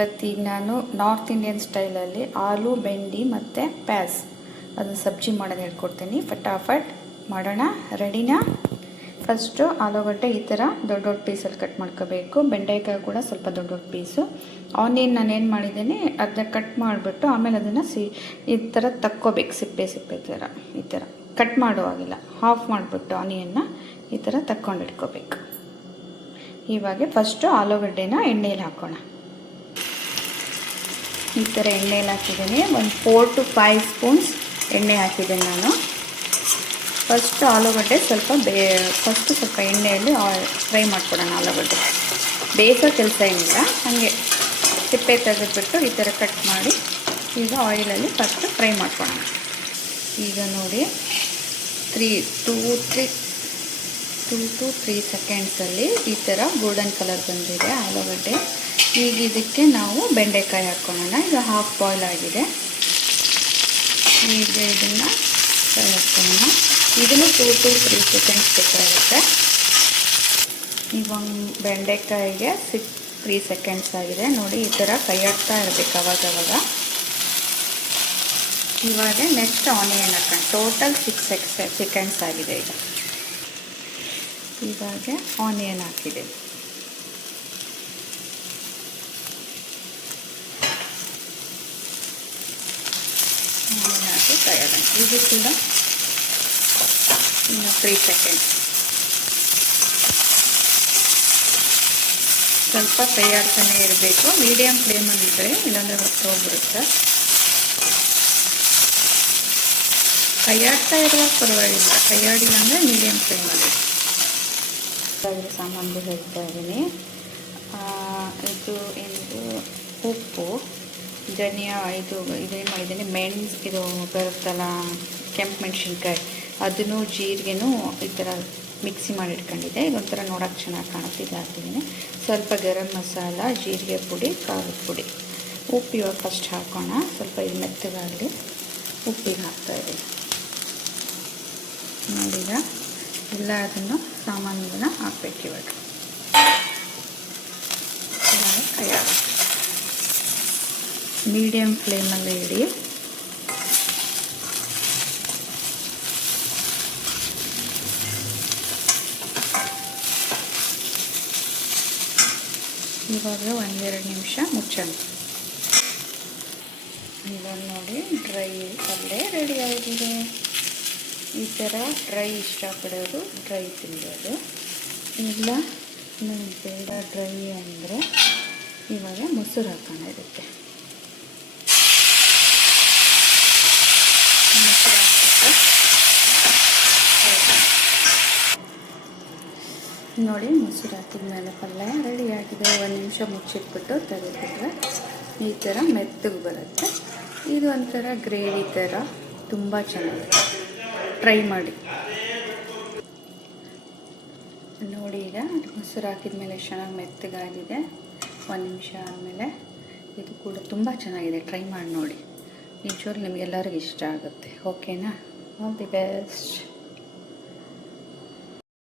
ಇವತ್ತಿಗೆ ನಾನು north Indian ಸ್ಟೈಲಲ್ಲಿ ಆಲೂ ಬೆಂಡಿ ಮತ್ತು ಪ್ಯಾಸ್ ಅದನ್ನು ಸಬ್ಜಿ ಮಾಡೋದು ಹೇಳ್ಕೊಡ್ತೀನಿ. ಫಟಾಫಟ್ ಮಾಡೋಣ. ರೆಡಿನಾ? ಫಸ್ಟು ಆಲೂಗಡ್ಡೆ ಈ ಥರ ದೊಡ್ಡ ದೊಡ್ಡ ಪೀಸಲ್ಲಿ ಕಟ್ ಮಾಡ್ಕೋಬೇಕು. ಬೆಂಡೆಕಾಯಿ ಕೂಡ ಸ್ವಲ್ಪ ದೊಡ್ಡ ದೊಡ್ಡ ಪೀಸು. ಆನಿಯನ್ ನಾನೇನು ಮಾಡಿದ್ದೀನಿ ಅದನ್ನ ಕಟ್ ಮಾಡಿಬಿಟ್ಟು ಆಮೇಲೆ ಅದನ್ನು ಈ ಥರ ತಕ್ಕೋಬೇಕು. ಸಿಪ್ಪೆ ಥರ ಈ ಥರ ಕಟ್ ಮಾಡುವಾಗಿಲ್ಲ, ಹಾಫ್ ಮಾಡಿಬಿಟ್ಟು ಆನಿಯನ್ನ ಈ ಥರ ತಕ್ಕೊಂಡು ಇಟ್ಕೋಬೇಕು. ಇವಾಗ ಫಸ್ಟು ಆಲೂಗಡ್ಡೆನ ಎಣ್ಣೆಯಲ್ಲಿ ಹಾಕೋಣ. ಈ ಥರ ಎಣ್ಣೆಯಲ್ಲಿ ಹಾಕಿದ್ದೀನಿ. ಒಂದು 4 to 5 ಸ್ಪೂನ್ಸ್ ಎಣ್ಣೆ ಹಾಕಿದ್ದೀನಿ ನಾನು. ಫಸ್ಟು ಆಲೂಗಡ್ಡೆ ಫಸ್ಟು ಸ್ವಲ್ಪ ಎಣ್ಣೆಯಲ್ಲಿ ಫ್ರೈ ಮಾಡ್ಕೊಡೋಣ. ಆಲೂಗಡ್ಡೆ ಬೇಯಿಸೋ ಕೆಲಸ ಏನಿಲ್ಲ, ಹಾಗೆ ಸಿಪ್ಪೆ ತೆಗೆದುಬಿಟ್ಟು ಈ ಥರ ಕಟ್ ಮಾಡಿ ಈಗ ಆಯಿಲಲ್ಲಿ ಫಸ್ಟು ಫ್ರೈ ಮಾಡ್ಕೊಳ್ಳೋಣ. ಈಗ ನೋಡಿ 2 to 3 ಸೆಕೆಂಡ್ಸಲ್ಲಿ ಈ ಥರ ಗೋಲ್ಡನ್ ಕಲರ್ ಬಂದಿದೆ ಆಲೂಗಡ್ಡೆ. ಈಗ ಇದಕ್ಕೆ ನಾವು ಬೆಂಡೆಕಾಯಿ ಹಾಕ್ಕೊಳ್ಳೋಣ. ಈಗ ಹಾಫ್ ಬಾಯ್ಲ್ ಆಗಿದೆ. ಈಗ ಇದನ್ನು ಫ್ರೈ ಹಾಕ್ಕೊಳ್ಳೋಣ. ಇದನ್ನು 2 to 3 ಸೆಕೆಂಡ್ಸ್ ಬೇಕಾಗುತ್ತೆ. ಈಗ ಒಂದು ಬೆಂಡೆಕಾಯಿಗೆ 3 ಸೆಕೆಂಡ್ಸ್ ಆಗಿದೆ ನೋಡಿ. ಈ ಥರ ಕೈ ಆಡ್ತಾ ಇರಬೇಕು ಅವಾಗವಾಗ. ಇವಾಗ ನೆಕ್ಸ್ಟ್ ಆನಿಯನ್ ಹಾಕೋಣ. ಟೋಟಲ್ 6 ಸೆಕೆಂಡ್ಸ್ ಆಗಿದೆ. ಇವಾಗ ಆನಿಯನ್ ಹಾಕಿದೆ. ಆನಿಯನ್ ಹಾಕಿ ಫ್ರೈ ಆಗೋಣ. ಇದು ಕೂಡ ಇನ್ನು 3 ಸೆಕೆಂಡ್ಸ್. ಸ್ವಲ್ಪ ಫ್ರೈ ಆಗ್ತಾನೆ ಇರಬೇಕು. ಮೀಡಿಯಮ್ ಫ್ಲೇಮಲ್ಲಿ ಇದ್ದರೆ ಇಲ್ಲಾಂದರೆ ಹೋಗ್ಬಿಡುತ್ತೆ. ಕೈಯಾಡ್ತಾ ಇರುವಾಗ ಪರವಾಗಿಲ್ಲ, ಕೈಯಾಡಿಲ್ಲ ಅಂದರೆ ಮೀಡಿಯಮ್ ಫ್ಲೇಮಲ್ಲಿ. ಸಾಮಾನು ಹೇಳ್ತಾ ಇದ್ದೀನಿ. ಇದು ಏನಿದು ಉಪ್ಪು, ಧನಿಯಾ, ಇದೇನು ಮಾಡಿದ್ದೀನಿ ಇದು ಬರುತ್ತಲ್ಲ ಕೆಂಪು ಮೆಣಸಿನ್ಕಾಯಿ, ಅದನ್ನು ಜೀರಿಗೆನೂ ಈ ಥರ ಮಿಕ್ಸಿ ಮಾಡಿ ಇಟ್ಕೊಂಡಿದ್ದೆ. ಇದೊಂಥರ ನೋಡೋಕೆ ಚೆನ್ನಾಗಿ ಕಾಣುತ್ತಿಲ್ಲ ಹಾಕ್ತಿದ್ದೀನಿ. ಸ್ವಲ್ಪ ಗರಂ ಮಸಾಲ, ಜೀರಿಗೆ ಪುಡಿ, ಖಾರದ ಪುಡಿ. ಉಪ್ಪು ಇವಾಗ ಫಸ್ಟ್ ಹಾಕೋಣ. ಸ್ವಲ್ಪ ಇದು ಮೆತ್ತಗಾಗಲಿ. ಉಪ್ಪಿಗೆ ಹಾಕ್ತಾಯಿದ್ದೀನಿ. ನೋಡಿಗ ಎಲ್ಲ ಅದನ್ನು ಸಾಮಾನುಗಳನ್ನ ಹಾಕ್ಬೇಕು. ಇವಾಗ ಕೈ ಆಗುತ್ತೆ. ಮೀಡಿಯಮ್ ಫ್ಲೇಮಲ್ಲಿ ಇಡಿ. ಇವಾಗ 1-2 ನಿಮಿಷ ಮುಚ್ಚೋಣ. ಇವಾಗ ನೋಡಿ ಡ್ರೈ ಪಲ್ಯ ರೆಡಿ ಆಗಿದೆ. ಈ ಥರ ಡ್ರೈ ಇಷ್ಟಪಡೋದು ಡ್ರೈ ತಿನ್ನೋದು, ಇಲ್ಲ ಬೇಡ ಡ್ರೈ ಅಂದರೆ ಇವಾಗ ಮೊಸರು ಹಾಕೋಣ. ಇರುತ್ತೆ ಮೊಸರು ಹಾಕ್ಬಿಟ್ಟು ನೋಡಿ, ಮೊಸರು ಹಾಕಿದ ಮೇಲೆ ಪಲ್ಯ ರೆಡಿಯಾಗಿದೆ. 1 ನಿಮಿಷ ಮುಚ್ಚಿಟ್ಬಿಟ್ಟು ತೆಗೆದುಬಿಟ್ರೆ ಈ ಥರ ಮೆತ್ತಗೆ ಬರುತ್ತೆ. ಇದು ಒಂಥರ ಗ್ರೇವಿ ಥರ ತುಂಬ ಚೆನ್ನಾಗಿದೆ. ಟ್ರೈ ಮಾಡಿ ನೋಡಿ. ಈಗ ಮೊಸರು ಹಾಕಿದ ಮೇಲೆ ಚೆನ್ನಾಗಿ ಮೆತ್ತಗಾಗಿದೆ. 1 ನಿಮಿಷ ಆದಮೇಲೆ ಇದು ಕೂಡ ತುಂಬ ಚೆನ್ನಾಗಿದೆ. ಟ್ರೈ ಮಾಡಿ ನೋಡಿ. ನಿಜವಾಗ್ಲೂ ನಿಮಗೆಲ್ಲರಿಗೂ ಇಷ್ಟ ಆಗುತ್ತೆ. ಓಕೆನಾ? All the best.